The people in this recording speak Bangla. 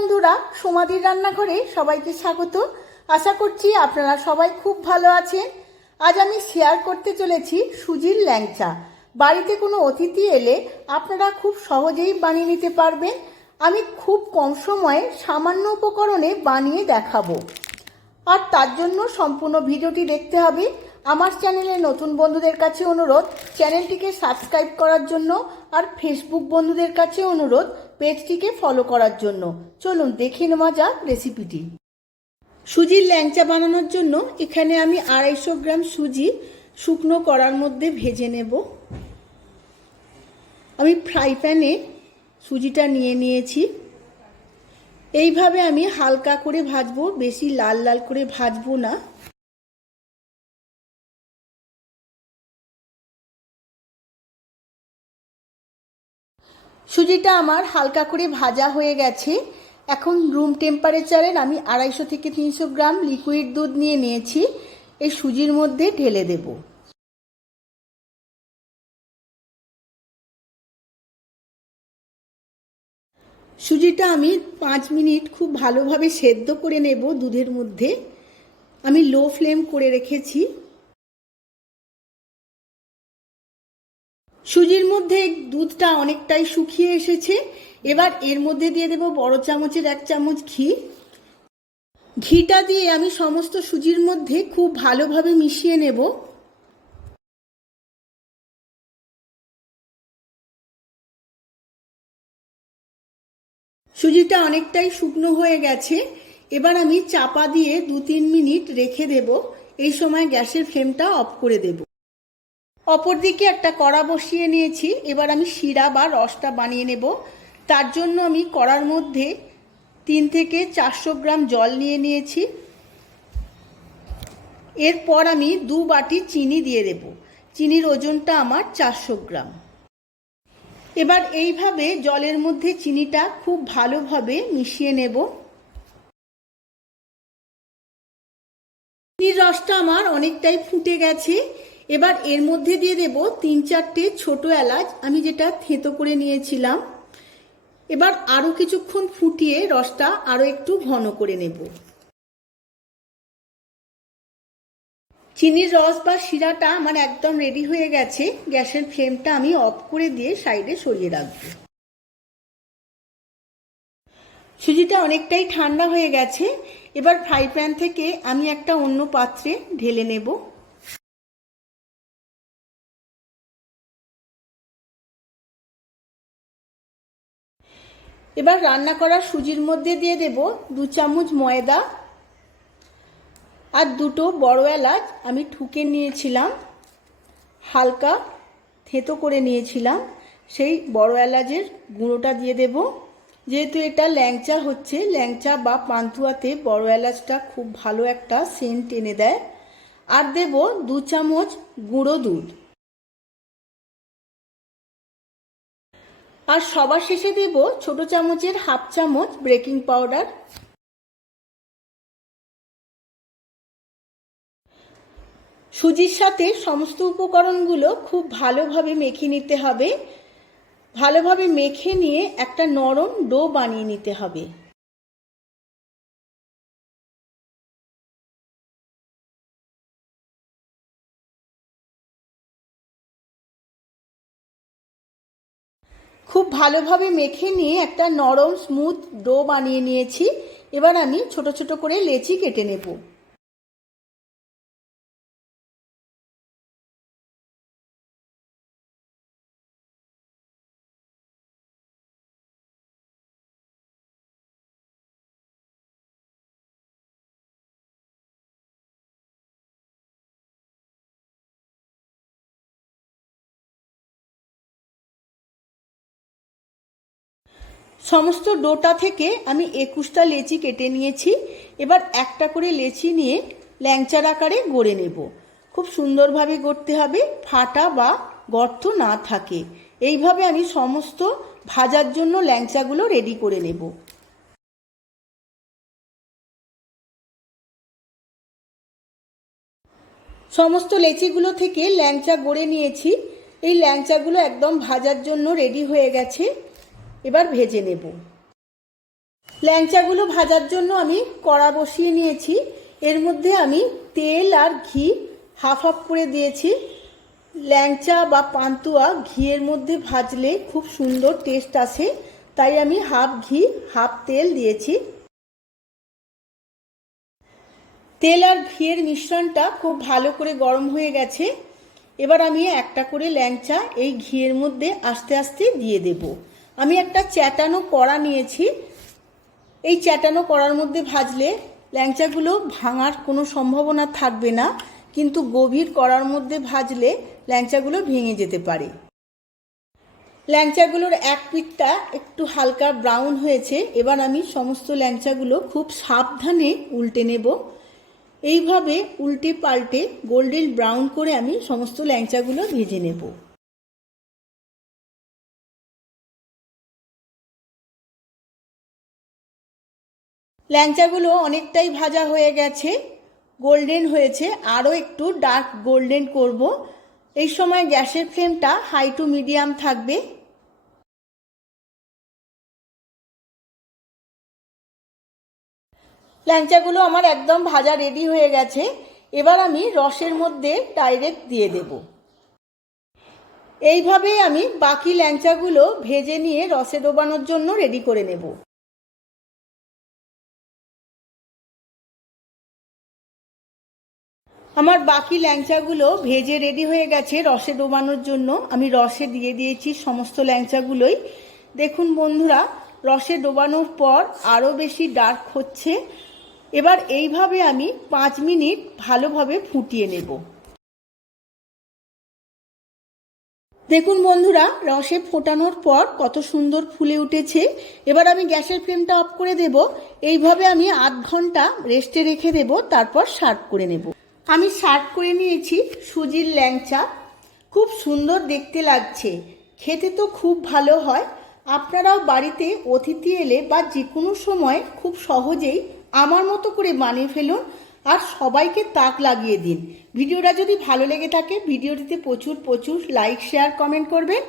বন্ধুরা, সোমাদির রান্নাঘরে সবাইকে স্বাগত। আশা করছি আপনারা সবাই খুব ভালো আছেন। আজ আমি শেয়ার করতে চলেছি সুজির ল্যাংচা। বাড়িতে কোনো অতিথি এলে আপনারা খুব সহজেই বানিয়ে নিতে পারবেন। আমি খুব কম সময়ে সামান্য উপকরণে বানিয়ে দেখাবো, আর তার জন্য সম্পূর্ণ ভিডিওটি দেখতে হবে। আমার চ্যানেলে নতুন বন্ধুদের কাছে অনুরোধ চ্যানেলটিকে সাবস্ক্রাইব করার জন্য, আর ফেসবুক বন্ধুদের কাছে অনুরোধ পেজটিকে ফলো করার জন্য। চলুন দেখে নেওয়া যাক রেসিপিটি। সুজির ল্যাংচা বানানোর জন্য এখানে আমি 250 গ্রাম সুজি শুকনো কড়ার মধ্যে ভেজে নেব। আমি ফ্রাই প্যানে সুজিটা নিয়ে নিয়েছি। এইভাবে আমি হালকা করে ভাজবো, বেশি লাল লাল করে ভাজবো না। সুজিটা আমার হালকা করে ভাজা হয়ে গেছে। এখন রুম টেম্পারেচারের আমি 250 থেকে 300 গ্রাম লিকুইড দুধ নিয়ে নিয়েছি। এই সুজির মধ্যে ঢেলে দেব। সুজিটা আমি 5 মিনিট খুব ভালোভাবে সেদ্ধ করে নেব দুধের মধ্যে। আমি লো ফ্লেম করে রেখেছি। সুজির মধ্যে দুধটা অনেকটাই শুকিয়ে এসেছে। এবার এর মধ্যে দিয়ে দেব বড় চামচের 1 চামচ ঘি। ঘিটা দিয়ে আমি সমস্ত সুজির মধ্যে খুব ভালোভাবে মিশিয়ে নেব। সুজিটা অনেকটাই শুকনো হয়ে গেছে। এবার আমি চাপা দিয়ে 2-3 মিনিট রেখে দেব। এই সময় গ্যাসের ফ্লেমটা অফ করে দেব। অপরদিকে একটা কড়া বসিয়ে নিয়েছি। এবার আমি শিরা বা রসটা বানিয়ে নেব। তার জন্য আমি কড়ার মধ্যে 3 থেকে 400 গ্রাম জল নিয়ে নিয়েছি। এরপর আমি 2 বাটি চিনি দিয়ে দেব। চিনির ওজনটা আমার 400 গ্রাম। এবার এইভাবে জলের মধ্যে চিনিটা খুব ভালোভাবে মিশিয়ে নেব। চিনির রসটা আমার অনেকটাই ফুটে গেছে। এবার এর মধ্যে দিয়ে দেব 3-4টে ছোট এলাচ, আমি যেটা থেঁতো করে নিয়েছিলাম। এবার আরো কিছুক্ষণ ফুটিয়ে রসটা আরো একটু ঘন করে নেব। চিনির রস বা শিরাটা আমার একদম রেডি হয়ে গেছে। গ্যাসের ফ্লেমটা আমি অফ করে দিয়ে সাইডে সরিয়ে রাখবো। সুজিটা অনেকটাই ঠান্ডা হয়ে গেছে। এবার ফ্রাই প্যান থেকে আমি একটা অন্য পাত্রে ঢেলে নেব। এবার রান্না করা সুজির মধ্যে দিয়ে দেব 2 চামচ ময়দা, আর 2টো বড় এলাচ আমি ঠুকে নিয়েছিলাম, হালকা থেঁতো করে নিয়েছিলাম। সেই বড় এলাচের গুঁড়োটা দিয়ে দেব। যেহেতু এটা ল্যাংচা হচ্ছে, ল্যাংচা বা পান্তুয়াতে বড় এলাচটা খুব ভালো একটা সেন্ট এনে দেয়। আর দেব 2 চামচ গুঁড়ো দুধ। আর সবার শেষে দেব ছোট চামচের 1/2 চামচ বেকিং পাউডার। সুজির সাথে সমস্ত উপকরণগুলো খুব ভালোভাবে মেখে নিতে হবে। ভালোভাবে মেখে নিয়ে একটা নরম ডো বানিয়ে নিতে হবে। খুব ভালোভাবে মেখে নিয়ে একটা নরম স্মুথ ডো বানিয়ে নিয়েছি। এবার আমি ছোট ছোট করে লেচি কেটে নেব। সমস্ত ডোটা থেকে আমি 21টা লেচি কেটে নিয়েছি। এবার একটা করে লেচি নিয়ে ল্যাংচার আকারে গড়ে নেব। খুব সুন্দরভাবে গড়তে হবে, ফাটা বা গর্ত না থাকে। এইভাবে আমি সমস্ত ভাজার জন্য ল্যাংচাগুলো রেডি করে নেব। সমস্ত লেচিগুলো থেকে ল্যাংচা গড়ে নিয়েছি। এই ল্যাংচাগুলো একদম ভাজার জন্য রেডি হয়ে গেছে। এবার ভেজে নেব। ল্যাংচাগুলো ভাজার জন্য আমি কড়া বসিয়ে নিয়েছি। এর মধ্যে আমি তেল আর ঘি হাফ হাফ করে দিয়েছি। ল্যাংচা বা পান্তুয়া ঘিয়ের মধ্যে ভাজলে খুব সুন্দর টেস্ট আসে, তাই আমি হাফ ঘি হাফ তেল দিয়েছি। তেল আর ঘিয়ের মিশ্রণটা খুব ভালো করে গরম হয়ে গেছে। এবার আমি একটা করে ল্যাংচা এই ঘিয়ের মধ্যে আস্তে আস্তে দিয়ে দেব। আমি একটা চ্যাটানো কড়া নিয়েছি। এই চ্যাটানো কড়ার মধ্যে ভাজলে ল্যাংচাগুলো ভাঙার কোনো সম্ভাবনা থাকবে না, কিন্তু গভীর কড়ার মধ্যে ভাজলে ল্যাংচাগুলো ভেঙে যেতে পারে। ল্যাংচাগুলোর এক পিঠটা একটু হালকা ব্রাউন হয়েছে। এবার আমি সমস্ত ল্যাংচাগুলো খুব সাবধানে উল্টে নেব। এইভাবে উল্টে পাল্টে গোল্ডেন ব্রাউন করে আমি সমস্ত ল্যাংচাগুলো ভেজে নেব। ল্যাংচাগুলো অনেকটাই ভাজা হয়ে গেছে, গোল্ডেন হয়েছে। আরও একটু ডার্ক গোল্ডেন করব। এই সময় গ্যাসের ফ্লেমটা হাই টু মিডিয়াম থাকবে। ল্যাংচাগুলো আমার একদম ভাজা রেডি হয়ে গেছে। এবার আমি রসের মধ্যে ডাইরেক্ট দিয়ে দেব। এইভাবেই আমি বাকি ল্যাংচাগুলো ভেজে নিয়ে রসে ডোবানোর জন্য রেডি করে নেব। আমার বাকি ল্যাংচাগুলো ভেজে রেডি হয়ে গেছে রসে ডোবানোর জন্য। আমি রসে দিয়ে দিয়েছি সমস্ত ল্যাংচাগুলোই। দেখুন বন্ধুরা, রসে ডোবানোর পর আরও বেশি ডার্ক হচ্ছে। এবার এইভাবে আমি 5 মিনিট ভালোভাবে ফুটিয়ে নেব। দেখুন বন্ধুরা, রসে ফোটানোর পর কত সুন্দর ফুলে উঠেছে। এবার আমি গ্যাসের ফ্লেমটা অফ করে দেব। এইভাবে আমি আধ ঘন্টা রেস্টে রেখে দেব, তারপর সার্ভ করে নেব। আমি সার্ভ করে নিয়েছি সুজির ল্যাংচা। খুব সুন্দর দেখতে লাগছে, খেতে তো খুব ভালো হয়। আপনারাও বাড়িতে অতিথি এলে বা যে কোনো সময় খুব সহজেই আমার মতো করে বানিয়ে ফেলুন আর সবাইকে তাক লাগিয়ে দিন। ভিডিওটা যদি ভালো লেগে থাকে ভিডিওটিতে প্রচুর লাইক শেয়ার কমেন্ট করবেন।